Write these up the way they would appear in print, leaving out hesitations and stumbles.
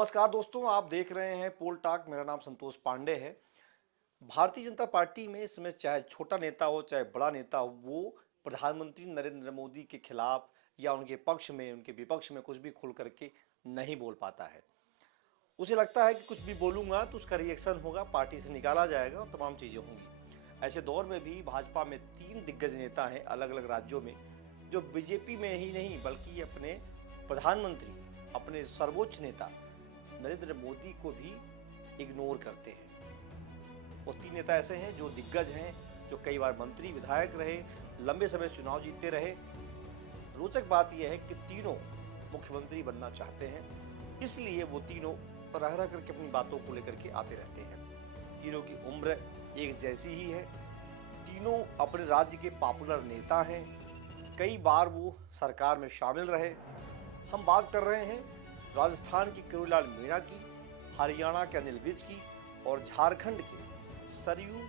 नमस्कार दोस्तों, आप देख रहे हैं पोल टॉक। मेरा नाम संतोष पांडे है। भारतीय जनता पार्टी में इस समय चाहे छोटा नेता हो चाहे बड़ा नेता हो, वो प्रधानमंत्री नरेंद्र मोदी के खिलाफ या उनके पक्ष में उनके विपक्ष में कुछ भी खुल करके नहीं बोल पाता है। उसे लगता है कि कुछ भी बोलूंगा तो उसका रिएक्शन होगा, पार्टी से निकाला जाएगा और तमाम चीज़ें होंगी। ऐसे दौर में भी भाजपा में 3 दिग्गज नेता हैं अलग अलग राज्यों में, जो बीजेपी में ही नहीं बल्कि अपने प्रधानमंत्री, अपने सर्वोच्च नेता नरेंद्र मोदी को भी इग्नोर करते हैं। वो 3 नेता ऐसे हैं जो दिग्गज हैं, जो कई बार मंत्री विधायक रहे, लंबे समय से चुनाव जीतते रहे। रोचक बात यह है कि तीनों मुख्यमंत्री बनना चाहते हैं, इसलिए वो तीनों रह रह करके अपनी बातों को लेकर के आते रहते हैं। तीनों की उम्र एक जैसी ही है, तीनों अपने राज्य के पॉपुलर नेता हैं, कई बार वो सरकार में शामिल रहे। हम बात कर रहे हैं राजस्थान की किरोड़ीलाल मीणा की, हरियाणा के अनिल विज की और झारखंड के सरयू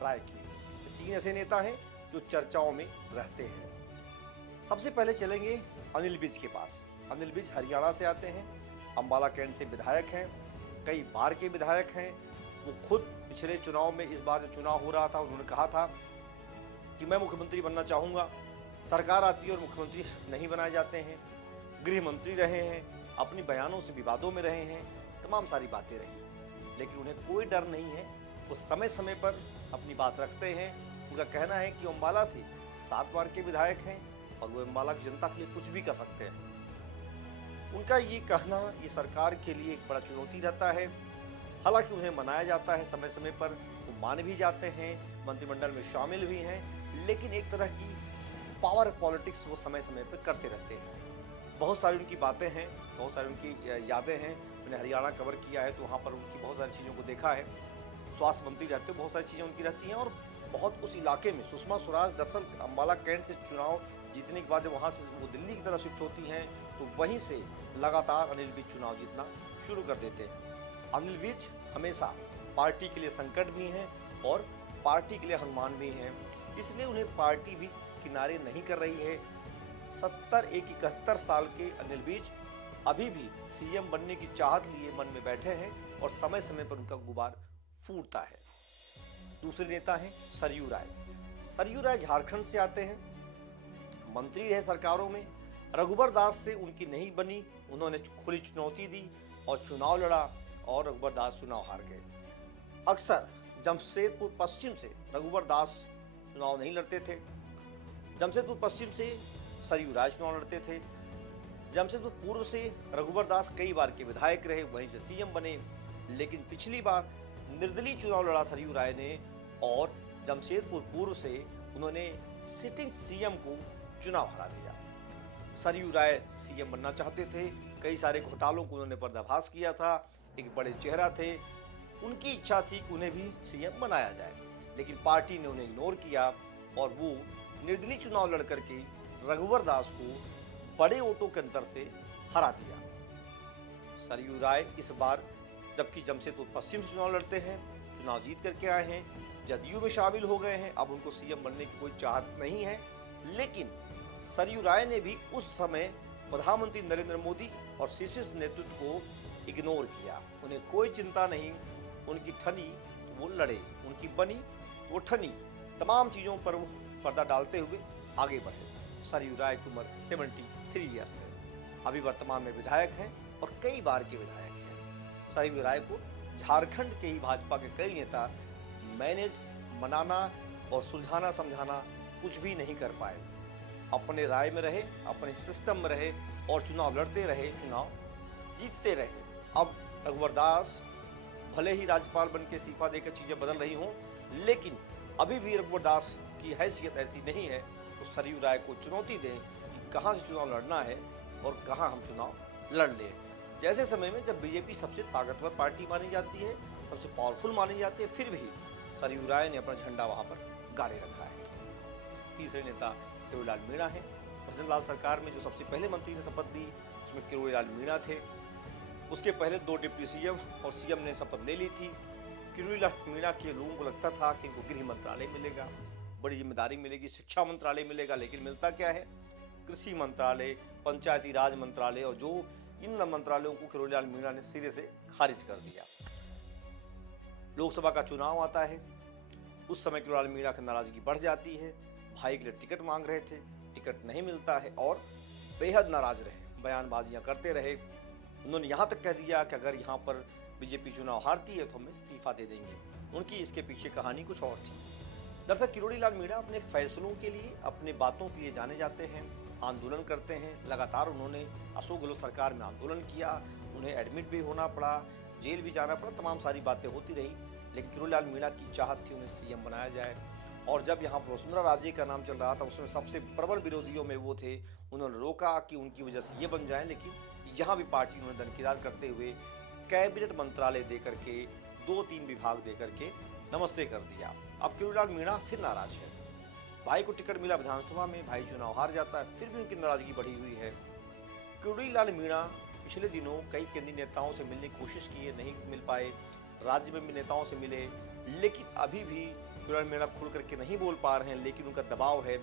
राय की। ये 3 ऐसे नेता हैं जो चर्चाओं में रहते हैं। सबसे पहले चलेंगे अनिल विज के पास। अनिल विज हरियाणा से आते हैं, अंबाला कैंट से विधायक हैं, कई बार के विधायक हैं। वो खुद पिछले चुनाव में, इस बार जो चुनाव हो रहा था, उन्होंने कहा था कि मैं मुख्यमंत्री बनना चाहूँगा। सरकार आती है और मुख्यमंत्री नहीं बनाए जाते हैं। गृह मंत्री रहे हैं, अपनी बयानों से विवादों में रहे हैं, तमाम सारी बातें रही, लेकिन उन्हें कोई डर नहीं है। वो समय समय पर अपनी बात रखते हैं। उनका कहना है कि अंबाला से 7 बार के विधायक हैं और वो अंबाला की जनता के लिए कुछ भी कर सकते हैं। उनका ये कहना ये सरकार के लिए एक बड़ा चुनौती रहता है। हालांकि उन्हें मनाया जाता है समय समय पर, वो मान भी जाते हैं, मंत्रिमंडल में शामिल भी हैं, लेकिन एक तरह की पावर पॉलिटिक्स वो समय समय पर करते रहते हैं। बहुत सारी उनकी बातें हैं, बहुत सारी उनकी यादें हैं। मैंने हरियाणा कवर किया है तो वहाँ पर उनकी बहुत सारी चीज़ों को देखा है। स्वास्थ्य मंत्री रहते हैं, बहुत सारी चीज़ें उनकी रहती हैं। और बहुत उस इलाके में सुषमा स्वराज दरअसल अंबाला कैंट से चुनाव जीतने के बाद जब वहाँ से वो दिल्ली की तरफ शिफ्ट होती हैं तो वहीं से लगातार अनिल विज चुनाव जीतना शुरू कर देते हैं। अनिल विज हमेशा पार्टी के लिए संकट भी हैं और पार्टी के लिए हनुमान भी हैं, इसलिए उन्हें पार्टी भी किनारे नहीं कर रही है। 71 साल के अनिल विज अभी भी सीएम बनने की चाहत लिए मन में बैठे हैं और समय समय पर उनका गुबार फूटता है। दूसरे नेता हैं सरयू राय। सरयू राय झारखंड से आते हैं, मंत्री रहे सरकारों में। रघुबर दास से उनकी नहीं बनी, उन्होंने खुली चुनौती दी और चुनाव लड़ा और रघुबर दास चुनाव हार गए। अक्सर जमशेदपुर पश्चिम से रघुबर दास चुनाव नहीं लड़ते थे, जमशेदपुर पश्चिम से सरयू राय चुनाव लड़ते थे। जमशेदपुर पूर्व से रघुबर दास कई बार के विधायक रहे, वहीं से सीएम बने, लेकिन पिछली बार निर्दलीय चुनाव लड़ा सरयू राय ने और जमशेदपुर पूर्व से उन्होंने सिटिंग सीएम को चुनाव हरा दिया। सरयू राय सीएम बनना चाहते थे, कई सारे घोटालों को उन्होंने पर्दाफाश किया था, एक बड़े चेहरा थे, उनकी इच्छा थी कि उन्हें भी सीएम बनाया जाए, लेकिन पार्टी ने उन्हें इग्नोर किया और वो निर्दलीय चुनाव लड़ करके रघुवर दास को बड़े वोटों के अंतर से हरा दिया। सरयू राय इस बार जबकि जमशेदपुर पश्चिम से चुनाव लड़ते हैं, चुनाव जीत करके आए हैं, जदयू में शामिल हो गए हैं। अब उनको सीएम बनने की कोई चाहत नहीं है, लेकिन सरयू राय ने भी उस समय प्रधानमंत्री नरेंद्र मोदी और शीर्ष नेतृत्व को इग्नोर किया। उन्हें कोई चिंता नहीं, उनकी ठनी वो लड़े, उनकी बनी वो ठनी, तमाम चीज़ों पर वो पर्दा डालते हुए आगे बढ़े। सरयू राय की उम्र 73 ईयर्स है, अभी वर्तमान में विधायक हैं और कई बार के विधायक हैं। सरयू राय को झारखंड के ही भाजपा के कई नेता मैनेज, मनाना और सुलझाना समझाना कुछ भी नहीं कर पाए। अपने राय में रहे, अपने सिस्टम में रहे और चुनाव लड़ते रहे, चुनाव जीतते रहे। अब रघुवर दास भले ही राज्यपाल बन के इस्तीफा देकर चीज़ें बदल रही हों, लेकिन अभी भी रघुवर दास की हैसियत ऐसी नहीं है तो सरयू राय को चुनौती दें कि कहाँ से चुनाव लड़ना है और कहाँ हम चुनाव लड़ लें। जैसे समय में जब बीजेपी सबसे ताकतवर पार्टी मानी जाती है, सबसे पावरफुल मानी जाती है, फिर भी सरयू राय ने अपना झंडा वहाँ पर गाड़े रखा है। तीसरे नेता किरोड़ीलाल मीणा है। भजन लाल सरकार में जो सबसे पहले मंत्री ने शपथ ली उसमें किरोड़ीलाल मीणा थे। उसके पहले 2 डिप्टी सीएम और सीएम ने शपथ ले ली थी। किरोड़ीलाल मीणा के लोगों को लगता था कि इनको गृह मंत्रालय मिलेगा, बड़ी जिम्मेदारी मिलेगी, शिक्षा मंत्रालय मिलेगा, लेकिन मिलता क्या है? कृषि मंत्रालय, पंचायती राज मंत्रालय और जो इन मंत्रालयों को किरोड़ीलाल मीणा ने सिरे से खारिज कर दिया। लोकसभा का चुनाव आता है, उस समय किरोड़ीलाल मीणा की नाराजगी बढ़ जाती है। भाई के लिए टिकट मांग रहे थे, टिकट नहीं मिलता है और बेहद नाराज रहे, बयानबाजियां करते रहे। उन्होंने यहां तक कह दिया कि अगर यहां पर बीजेपी चुनाव हारती है तो हम इस्तीफा दे देंगे। उनकी इसके पीछे कहानी कुछ और थी। दरअसल किरोड़ीलाल मीणा अपने फैसलों के लिए, अपने बातों के लिए जाने जाते हैं, आंदोलन करते हैं। लगातार उन्होंने अशोक गहलोत सरकार में आंदोलन किया, उन्हें एडमिट भी होना पड़ा, जेल भी जाना पड़ा, तमाम सारी बातें होती रही। लेकिन किरोड़ीलाल मीणा की चाहत थी उन्हें सीएम बनाया जाए। और जब यहाँ पर वसुंधरा राजे का नाम चल रहा था, उसमें सबसे प्रबल विरोधियों में वो थे। उन्होंने रोका कि उनकी वजह से ये बन जाए, लेकिन यहाँ भी पार्टी उन्होंने दरकिनार करते हुए कैबिनेट मंत्रालय दे करके 2-3 विभाग दे करके नमस्ते कर दिया। अब किरोड़ीलाल मीणा फिर नाराज है। भाई को टिकट मिला विधानसभा में, भाई चुनाव हार जाता है, फिर भी उनकी नाराजगी बढ़ी हुई है। किरोड़ीलाल मीणा पिछले दिनों कई केंद्रीय नेताओं से मिलने की कोशिश की है, नहीं मिल पाए। राज्य में भी नेताओं से मिले, लेकिन अभी भी किरोड़ीलाल मीणा खुल करके नहीं बोल पा रहे हैं। लेकिन उनका दबाव है,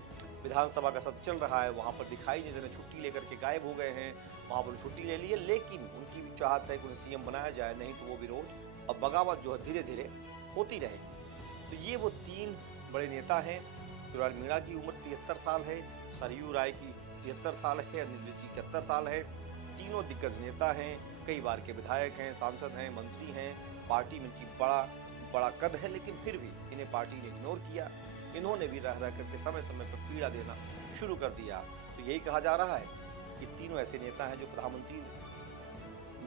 विधानसभा का सत्र चल रहा है, वहाँ पर दिखाई नहीं दे रहे, छुट्टी लेकर के गायब हो गए हैं। वहाँ पर छुट्टी ले ली है, लेकिन उनकी भी चाहत है कि उन्हें सीएम बनाया जाए, नहीं तो वो विरोध और बगावत जो है धीरे धीरे होती रहेगी। तो ये वो 3 बड़े नेता हैं। किरोड़ीलाल मीणा की उम्र 73 साल है, सरयू राय की 73 साल है, अनिल विज की 71 साल है। तीनों दिग्गज नेता हैं, कई बार के विधायक हैं, सांसद हैं, मंत्री हैं। पार्टी में इनकी बड़ा कद है, लेकिन फिर भी इन्हें पार्टी ने इग्नोर किया। इन्होंने भी रह करके समय समय पर पीड़ा देना शुरू कर दिया। तो यही कहा जा रहा है कि तीनों ऐसे नेता हैं जो प्रधानमंत्री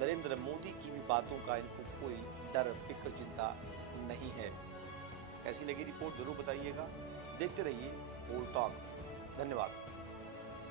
नरेंद्र मोदी की भी बातों का इनको कोई डर, फिक्र, चिंता नहीं है। कैसी लगी रिपोर्ट जरूर बताइएगा। देखते रहिए बोल टॉक। धन्यवाद।